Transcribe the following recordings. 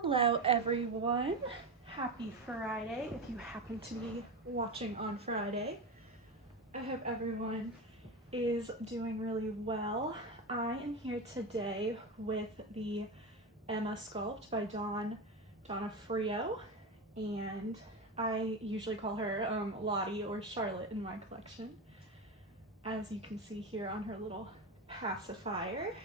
Hello everyone, happy Friday if you happen to be watching on Friday. I hope everyone is doing really well. I am here today with the Emma sculpt by Donna Frio, and I usually call her Lottie or Charlotte in my collection, as you can see here on her little pacifier.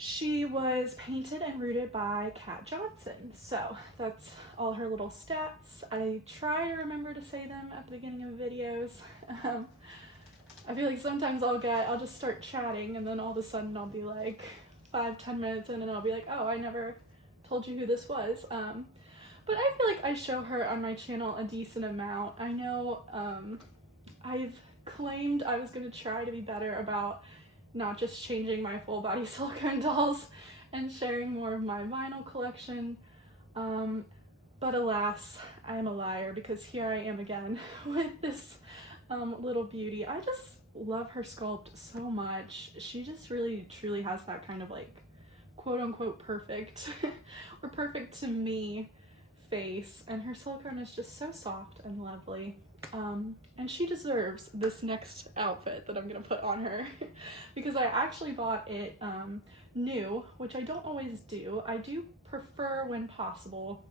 She was painted and rooted by Kat Johnson, so that's all her little stats. I try to remember to say them at the beginning of videos. I feel like sometimes I'll just start chatting and then all of a sudden I'll be like 5-10 minutes in and I'll be like, oh, I never told you who this was. But I feel like I show her on my channel a decent amount. I know I've claimed I was going to try to be better about not just changing my full body silicone dolls and sharing more of my vinyl collection, but alas, I am a liar, because here I am again with this little beauty. I just love her sculpt so much. She just really truly has that kind of like quote unquote perfect or perfect to me face, and her silicone is just so soft and lovely. And she deserves this next outfit that I'm gonna put on her because I actually bought it new, which I don't always do. I do prefer, when possible,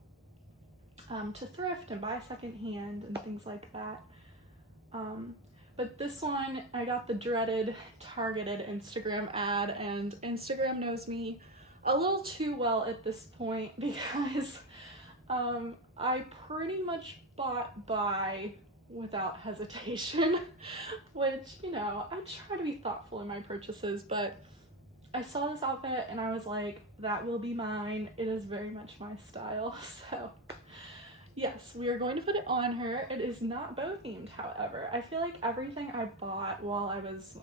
to thrift and buy secondhand and things like that. But this one, I got the dreaded targeted Instagram ad, and Instagram knows me a little too well at this point because I pretty much bought by without hesitation, which, you know, I try to be thoughtful in my purchases, but I saw this outfit and I was like, that will be mine. It is very much my style. So yes, we are going to put it on her. It is not bow themed, however. I feel like everything I bought while I was,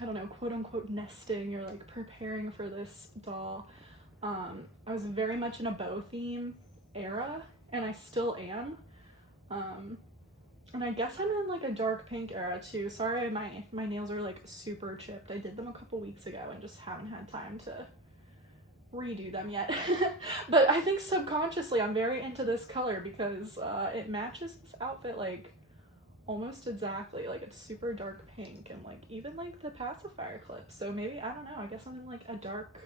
I don't know, quote unquote nesting or like preparing for this doll, I was very much in a bow theme era, and I still am. And I guess I'm in like a dark pink era too. Sorry, my nails are like super chipped. I did them a couple weeks ago and just haven't had time to redo them yet. But I think subconsciously I'm very into this color because it matches this outfit like almost exactly. Like, it's super dark pink, and like even like the pacifier clip. So maybe, I don't know, I guess I'm in like a dark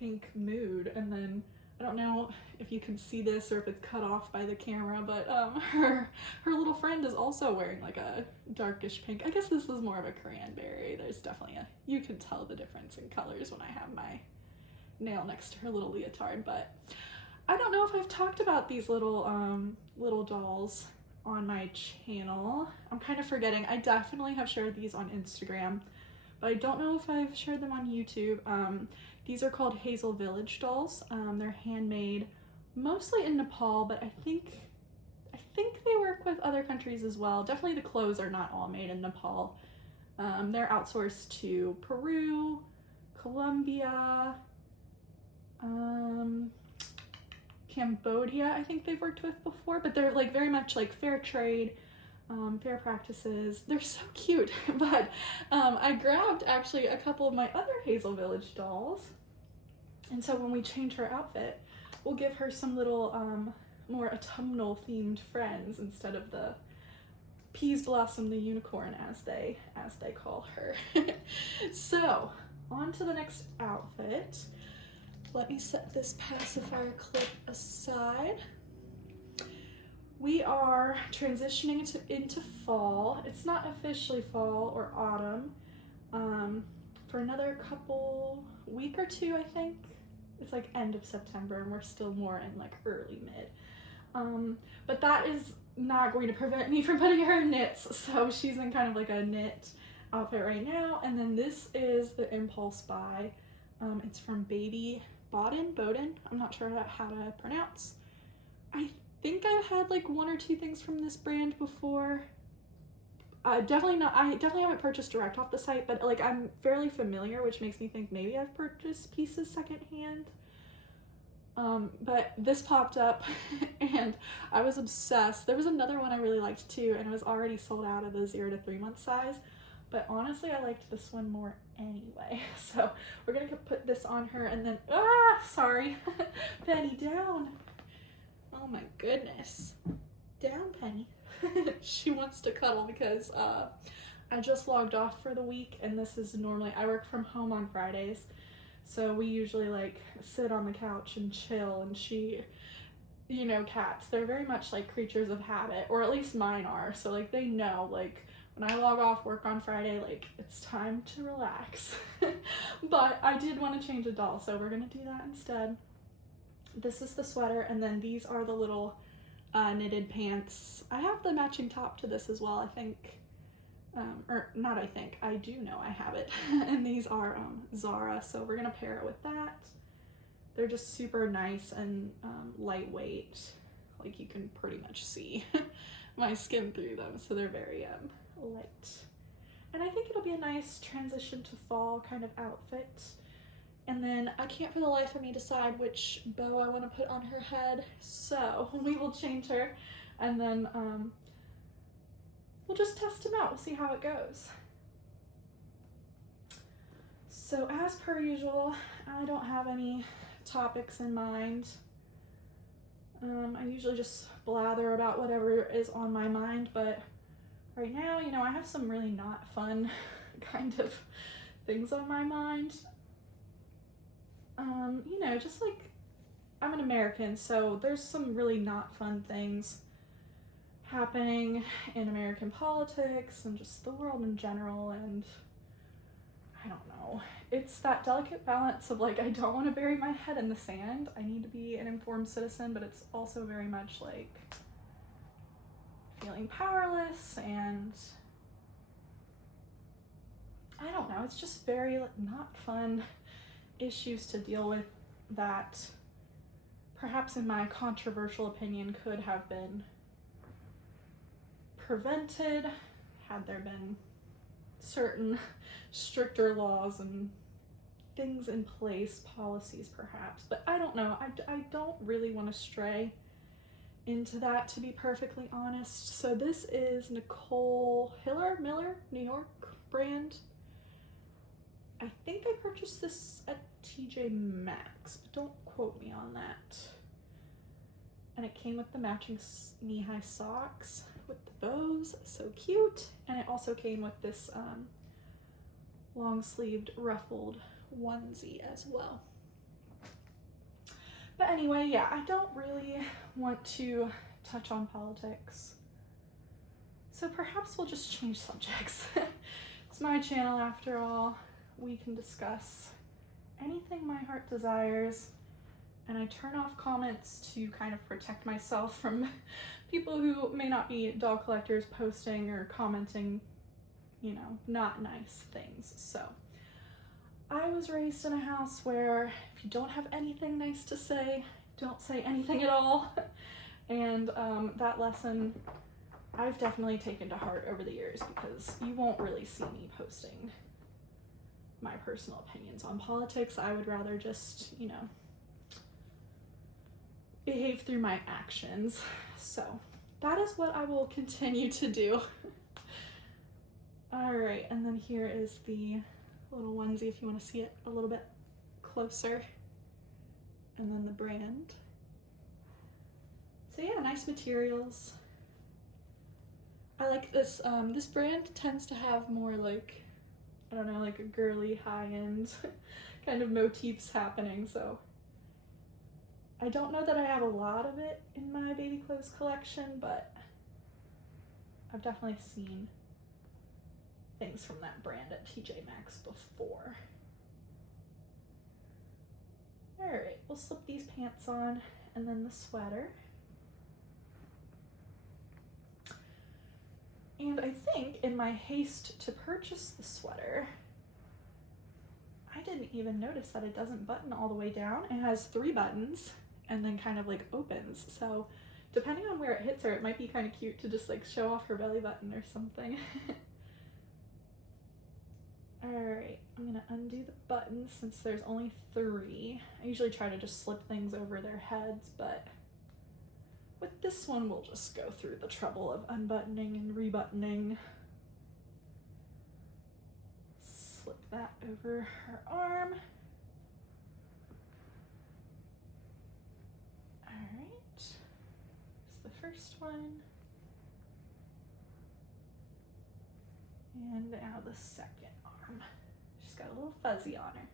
pink mood. And then I don't know if you can see this or if it's cut off by the camera, but her little friend is also wearing like a darkish pink. I guess this is more of a cranberry. There's definitely you can tell the difference in colors when I have my nail next to her little leotard. But I don't know if I've talked about these little dolls on my channel. I'm kind of forgetting. I definitely have shared these on Instagram, but I don't know if I've shared them on YouTube. These are called Hazel Village dolls. They're handmade mostly in Nepal, but I think they work with other countries as well. Definitely the clothes are not all made in Nepal. They're outsourced to Peru, Colombia, Cambodia, I think they've worked with before, but they're like very much like fair trade, fair practices. They're so cute. But I grabbed actually a couple of my other Hazel Village dolls, and so when we change her outfit, we'll give her some little more autumnal themed friends instead of the Peas Blossom the unicorn, as they call her. So on to the next outfit. Let me set this pacifier clip aside. We are transitioning into fall. It's not officially fall or autumn for another week or two, I think. It's like end of September and we're still more in like early mid. But that is not going to prevent me from putting her in knits. So she's in kind of like a knit outfit right now. And then this is the impulse buy. It's from Baby Boden. I'm not sure how to pronounce. I think I've had like one or two things from this brand before. I definitely haven't purchased direct off the site, but like I'm fairly familiar, which makes me think maybe I've purchased pieces secondhand. But this popped up and I was obsessed. There was another one I really liked too, and it was already sold out of the 0 to 3 month size. but honestly I liked this one more anyway. So we're gonna put this on her, and then sorry. Penny, down. Oh my goodness, down, Penny. She wants to cuddle because I just logged off for the week, and this is normally, I work from home on Fridays, so we usually like sit on the couch and chill, and she, you know, cats, they're very much like creatures of habit, or at least mine are. So like they know, like when I log off work on Friday, like it's time to relax. But I did want to change a doll, so we're gonna do that instead. This is the sweater, and then these are the little knitted pants. I have the matching top to this as well, I think. Or not I think, I do know I have it. And these are Zara, so we're gonna pair it with that. They're just super nice and lightweight. Like you can pretty much see my skin through them, so they're very light. And I think it'll be a nice transition to fall kind of outfit. And then I can't for the life of me decide which bow I want to put on her head, so we will change her, and then we'll just test them out. We'll see how it goes. So as per usual, I don't have any topics in mind. I usually just blather about whatever is on my mind, but right now, you know, I have some really not fun kind of things on my mind. You know, just like, I'm an American, so there's some really not fun things happening in American politics and just the world in general, and I don't know. It's that delicate balance of like, I don't want to bury my head in the sand. I need to be an informed citizen, but it's also very much like feeling powerless, and I don't know. It's just very not fun issues to deal with that perhaps in my controversial opinion could have been prevented had there been certain stricter laws and things in place, policies perhaps, but I don't know. I don't really want to stray into that, to be perfectly honest. So this is Nicole Miller, New York brand. I think I purchased this at TJ Maxx, but don't quote me on that. And it came with the matching knee-high socks with the bows, so cute. And it also came with this long-sleeved ruffled onesie as well. But anyway, yeah, I don't really want to touch on politics, so perhaps we'll just change subjects. It's my channel after all. We can discuss anything my heart desires, and I turn off comments to kind of protect myself from people who may not be doll collectors posting or commenting, you know, not nice things. So I was raised in a house where if you don't have anything nice to say, don't say anything at all. And that lesson I've definitely taken to heart over the years, because you won't really see me posting my personal opinions on politics. I would rather just, you know, behave through my actions. So that is what I will continue to do. All right, and then here is the little onesie if you want to see it a little bit closer, and then the brand. So yeah, nice materials. I like this. This brand tends to have more like, I don't know, like a girly high-end kind of motifs happening, so I don't know that I have a lot of it in my baby clothes collection, but I've definitely seen things from that brand at TJ Maxx before. All right, we'll slip these pants on, and then the sweater. And I think in my haste to purchase the sweater, I didn't even notice that it doesn't button all the way down. It has 3 buttons and then kind of like opens. So depending on where it hits her, it might be kind of cute to just like show off her belly button or something. All right, I'm gonna undo the buttons since there's only 3. I usually try to just slip things over their heads, but with this one, we'll just go through the trouble of unbuttoning and rebuttoning. slip that over her arm. All right, here's the first one. And now the second arm. She's got a little fuzzy on her.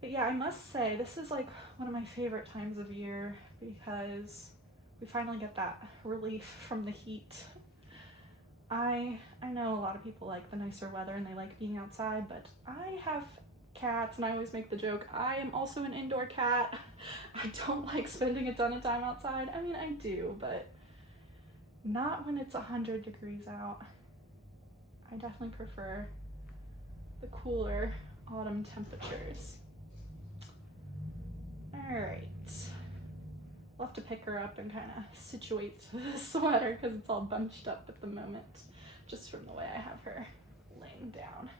But yeah, I must say, this is like one of my favorite times of year because we finally get that relief from the heat. I know a lot of people like the nicer weather and they like being outside, but I have cats and I always make the joke, I am also an indoor cat. I don't like spending a ton of time outside. I mean, I do, but not when it's 100 degrees out. I definitely prefer the cooler autumn temperatures. All right, we'll have to pick her up and kind of situate the sweater because it's all bunched up at the moment, just from the way I have her laying down.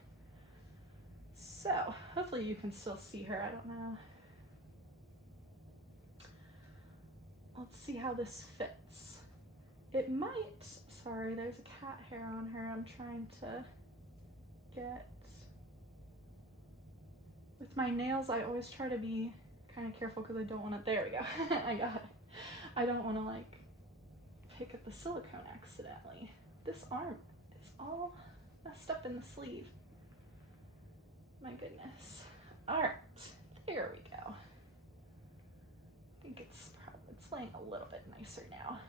So hopefully you can still see her, I don't know. Let's see how this fits. It might, sorry, there's a cat hair on her. I'm trying to get, with my nails, I always try to be kind of careful because I don't want to, there we go, I got it. I don't want to like pick at the silicone accidentally. This arm is all messed up in the sleeve. My goodness. All right, there we go. I think it's laying a little bit nicer now.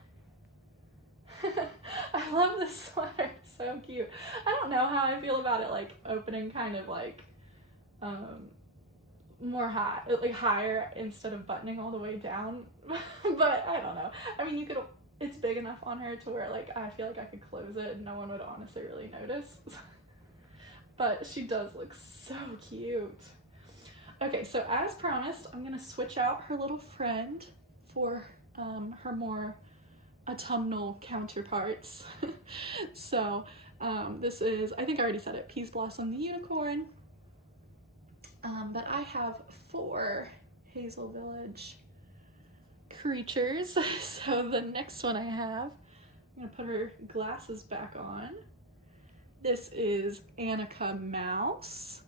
I love this sweater, it's so cute. I don't know how I feel about it like opening kind of like more high, like higher instead of buttoning all the way down. But I don't know. I mean, you could, it's big enough on her to where like I feel like I could close it and no one would honestly really notice. But she does look so cute. Okay, so as promised, I'm gonna switch out her little friend for her more autumnal counterparts. So this is, I think I already said it, Peas Blossom the Unicorn. But I have 4 Hazel Village creatures. So the next one I have, I'm gonna put her glasses back on. This is Annika Mouse.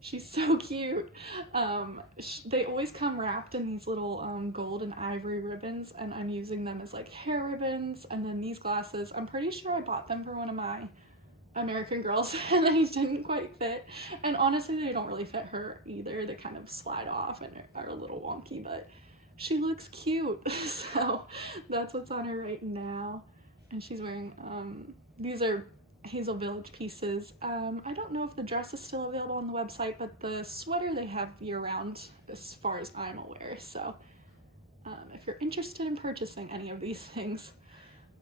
She's so cute. They always come wrapped in these little gold and ivory ribbons, and I'm using them as like hair ribbons. And then these glasses, I'm pretty sure I bought them for one of my American Girls and they didn't quite fit. And honestly, they don't really fit her either. They kind of slide off and are a little wonky, but she looks cute. So that's what's on her right now. And she's wearing, these are Hazel Village pieces. I don't know if the dress is still available on the website, but the sweater they have year-round as far as I'm aware. So if you're interested in purchasing any of these things,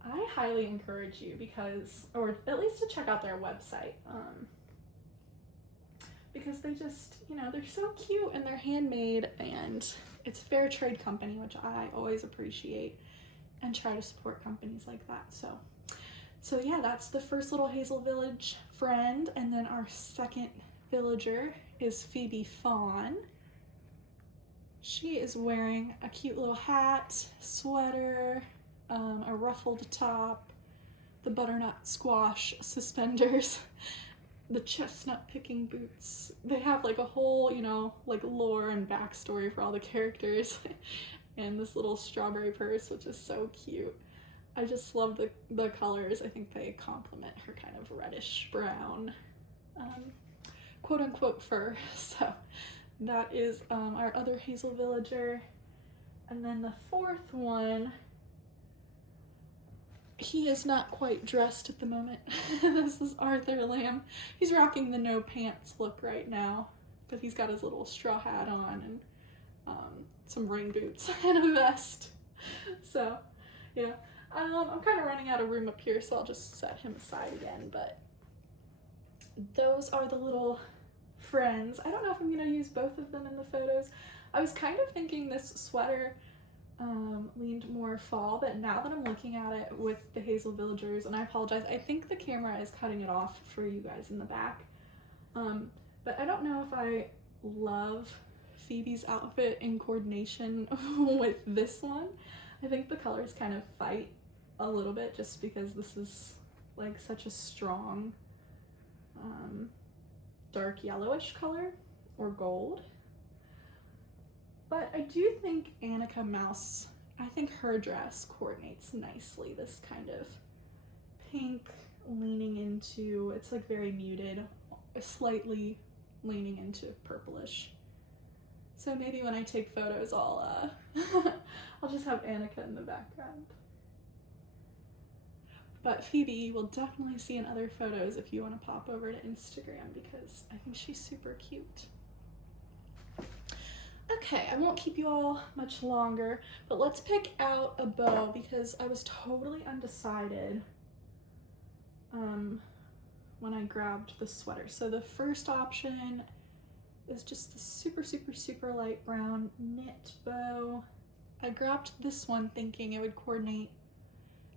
I highly encourage you because, or at least to check out their website, because they just, you know, they're so cute and they're handmade and it's a fair trade company, which I always appreciate and try to support companies like that. So yeah, that's the first little Hazel Village friend. And then our second villager is Phoebe Fawn. She is wearing a cute little hat, sweater, a ruffled top, the butternut squash suspenders, the chestnut picking boots. They have like a whole, you know, like lore and backstory for all the characters. And this little strawberry purse, which is so cute. I just love the colors. I think they complement her kind of reddish brown, quote unquote fur. So that is our other Hazel Villager. And then the fourth one, he is not quite dressed at the moment. This is Arthur Lamb. He's rocking the no pants look right now, but he's got his little straw hat on and some rain boots and a vest. So yeah. I'm kind of running out of room up here, so I'll just set him aside again, but those are the little friends. I don't know if I'm going to use both of them in the photos. I was kind of thinking this sweater leaned more fall, but now that I'm looking at it with the Hazel Villagers, and I apologize, I think the camera is cutting it off for you guys in the back, but I don't know if I love Phoebe's outfit in coordination with this one. I think the colors kind of fight a little bit just because this is like such a strong dark yellowish color or gold. But I do think Annika Mouse, I think her dress coordinates nicely. This kind of pink leaning into, it's like very muted, slightly leaning into purplish. So maybe when I take photos, I'll just have Annika in the background. But Phoebe will definitely see in other photos if you want to pop over to Instagram, because I think she's super cute. Okay, I won't keep you all much longer, but let's pick out a bow because I was totally undecided when I grabbed the sweater. So the first option is just the super light brown knit bow. I grabbed this one thinking it would coordinate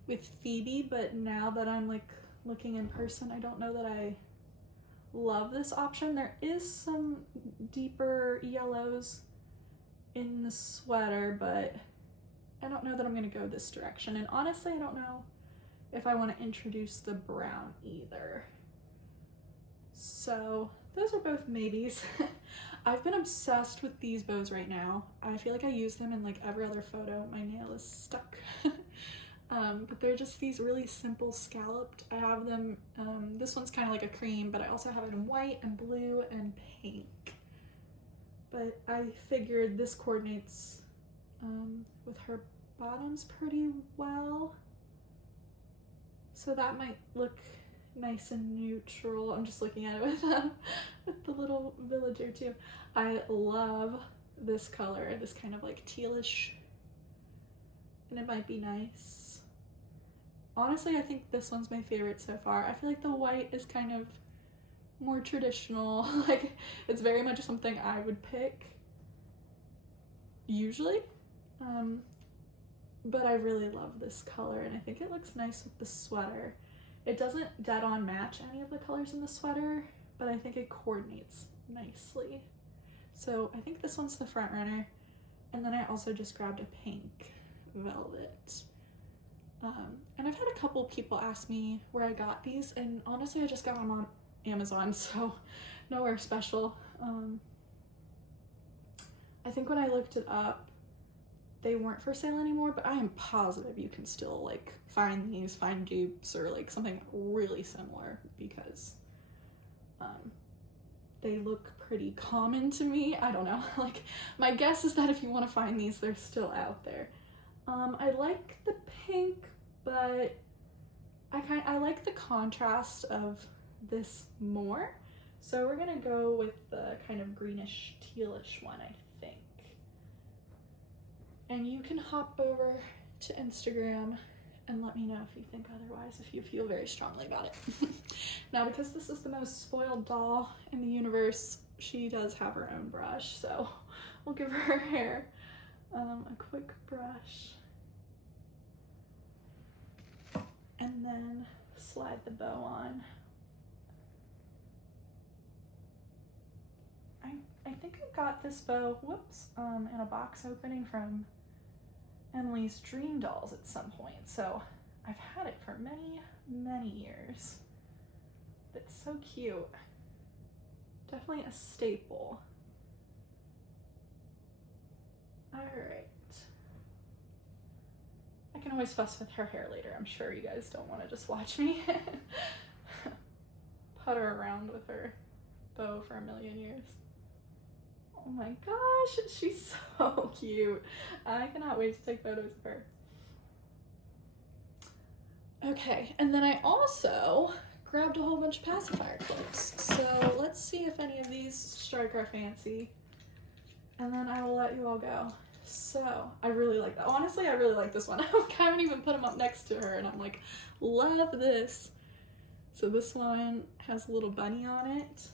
with Phoebe, but now that I'm like looking in person, I don't know that I love this option. There is some deeper yellows in the sweater, but I don't know that I'm gonna go this direction. And honestly, I don't know if I want to introduce the brown either. So those are both maybes. I've been obsessed with these bows right now. I feel like I use them in like every other photo. My nail is stuck. But they're just these really simple scalloped. I have them, this one's kind of like a cream, but I also have it in white and blue and pink. But I figured this coordinates with her bottoms pretty well. So that might look nice and neutral. I'm just looking at it with the little villager too. I love this color, this kind of like tealish, and it might be nice. Honestly, I think this one's my favorite so far. I feel like the white is kind of more traditional. Like, it's very much something I would pick usually. But I really love this color, and I think it looks nice with the sweater. It doesn't dead on match any of the colors in the sweater, but I think it coordinates nicely. So I think this one's the front runner. And then I also just grabbed a pink velvet. And I've had a couple people ask me where I got these, and honestly I just got them on Amazon, so nowhere special. I think when I looked it up, they weren't for sale anymore, but I am positive you can still like find these, find dupes or like something really similar, because they look pretty common to me. I don't know, like my guess is that if you want to find these, they're still out there. I like the pink, but I like the contrast of this more. So we're gonna go with the kind of greenish tealish one, I think. And you can hop over to Instagram and let me know if you think otherwise, if you feel very strongly about it. Now, because this is the most spoiled doll in the universe, she does have her own brush, so we'll give her hair a quick brush. And then slide the bow on. I think I got this bow, in a box opening from Emily's Dream Dolls at some point. So I've had it for many years. It's so cute. Definitely a staple. All right. I can always fuss with her hair later. I'm sure you guys don't want to just watch me putter around with her bow for a million years. Oh my gosh, she's so cute. I cannot wait to take photos of her. Okay, and then I also grabbed a whole bunch of pacifier clips. So let's see if any of these strike our fancy, and then I will let you all go. So I really like that. Honestly, I really like this one. I haven't even put them up next to her, and I'm like, love this. So this one has a little bunny on it,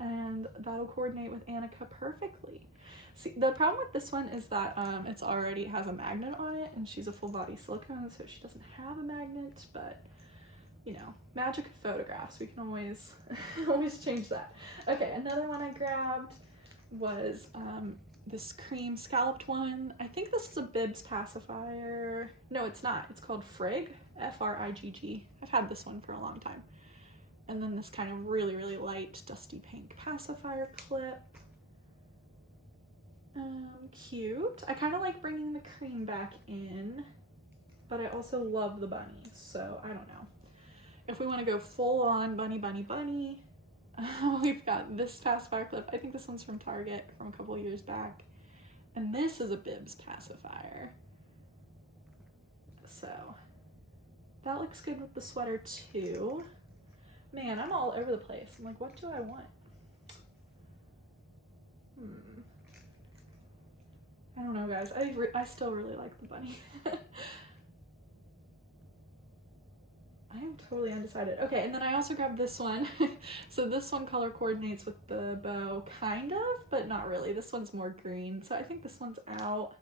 and that'll coordinate with Annika perfectly. See, the problem with this one is that it's already has a magnet on it, and she's a full body silicone, so she doesn't have a magnet, but you know, magic of photographs, we can always always change that. Okay, another one I grabbed was this cream scalloped one. I think this is a Bibs pacifier. No, it's not. It's called Frigg, F-R-I-G-G. I've had this one for a long time. And then this kind of really, really light dusty pink pacifier clip. Cute. I kind of like bringing the cream back in, but I also love the bunny, so I don't know. If we want to go full on bunny, we've got this pacifier clip. I think this one's from Target from a couple years back. And this is a Bibs pacifier. So that looks good with the sweater too. Man, I'm all over the place. I'm like, what do I want? I don't know, guys. I still really like the bunny. I am totally undecided. Okay, and then I also grabbed this one. So this one color coordinates with the bow, kind of, but not really. This one's more green, so I think this one's out.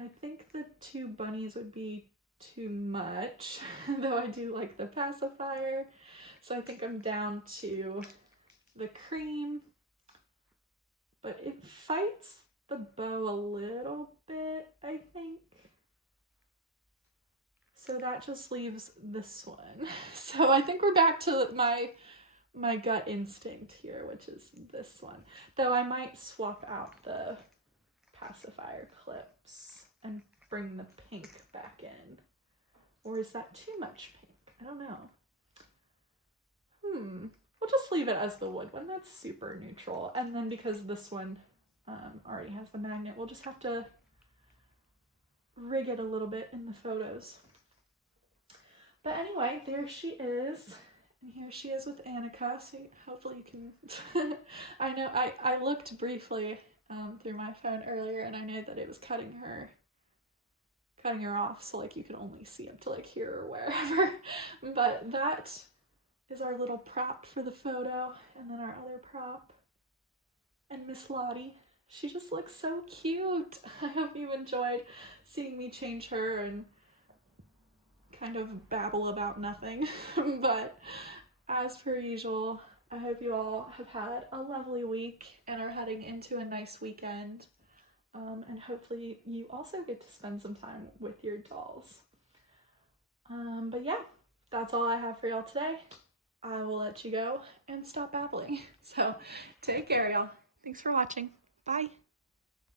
I think the two bunnies would be too much, though I do like the pacifier. So I think I'm down to the cream, but it fights the bow a little bit, I think. So that just leaves this one. So I think we're back to my gut instinct here, which is this one. Though I might swap out the pacifier clips and bring the pink back in. Or is that too much pink? I don't know. We'll just leave it as the wood one. That's super neutral. And then because this one already has the magnet, we'll just have to rig it a little bit in the photos. But anyway, there she is. And here she is with Annika, so hopefully you can... I know, I looked briefly through my phone earlier, and I know that it was cutting her off, so like you could only see up to like here or wherever. But that is our little prop for the photo, and then our other prop. And Miss Lottie, she just looks so cute. I hope you enjoyed seeing me change her and kind of babble about nothing. But as per usual, I hope you all have had a lovely week and are heading into a nice weekend. And hopefully you also get to spend some time with your dolls. But yeah, that's all I have for y'all today. I will let you go and stop babbling. So take care, y'all. Thanks for watching. Bye.